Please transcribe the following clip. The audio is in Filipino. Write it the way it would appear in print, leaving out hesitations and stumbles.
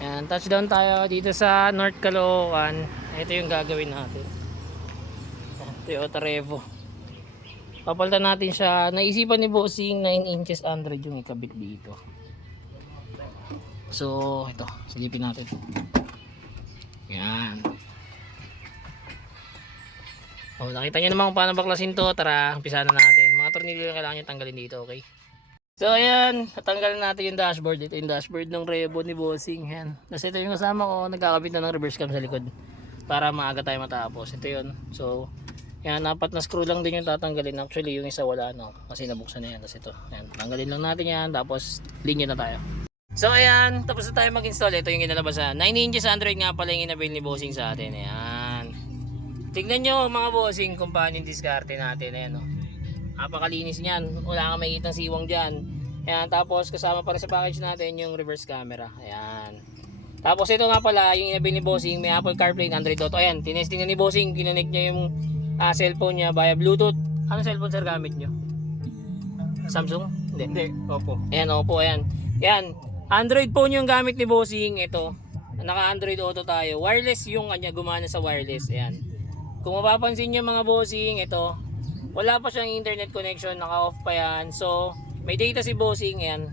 Ayan, touchdown tayo dito sa North Caloocan. Ito yung gagawin natin. Ayan, Toyota Revo. Papalitan natin siya. Naisipan ni Bossing 9 inches Android yung ikabit dito. So, ito. Silipin natin. Ayan. O, nakita nyo naman kung paano baklasin to. Tara, umpisa na natin. Mga tornilyo yung kailangan nyo tanggalin dito, okay? So ayan, natanggal natin yung dashboard. Ito yung dashboard ng Revo ni Bossing. Ayan. Tapos ito yung kasama ko, nagkakabit na ng reverse cam sa likod para maaga tayo matapos. Ito yun. So, yan, 4 na screw lang din yung tatanggalin. Actually, yung isa wala no, kasi nabuksan na yan. Tapos ito, ayan, tanggalin lang natin yan. Tapos, linya na tayo. So ayan, tapos na tayo mag-install. Ito yung kinalabasan. 9 inches Android nga pala yung inabil ni Bossing sa atin. Ayan. Tignan nyo mga Bossing kung paano yung diskarte natin. Ayan o. Napakalinis niyan. Wala kang makikitang siwang dyan. Ayan, tapos kasama pa rin sa package natin yung reverse camera. Ayan. Tapos ito nga pala, yung inabi ni Bossing, may Apple CarPlay, Android Auto. Ayan, tinesting na ni Bossing, kinonek niya yung cellphone niya via Bluetooth. Anong cellphone sir gamit nyo? Samsung? Hindi. Oppo. Ayan, Oppo, ayan. Ayan, Android phone yung gamit ni Bossing. Ito, naka Android Auto tayo. Wireless yung kanya, gumana sa wireless. Ayan. Kung mapapansin nyo mga Bossing, ito, wala pa siyang internet connection, naka-off pa yan. So, may data si Bossing, yan.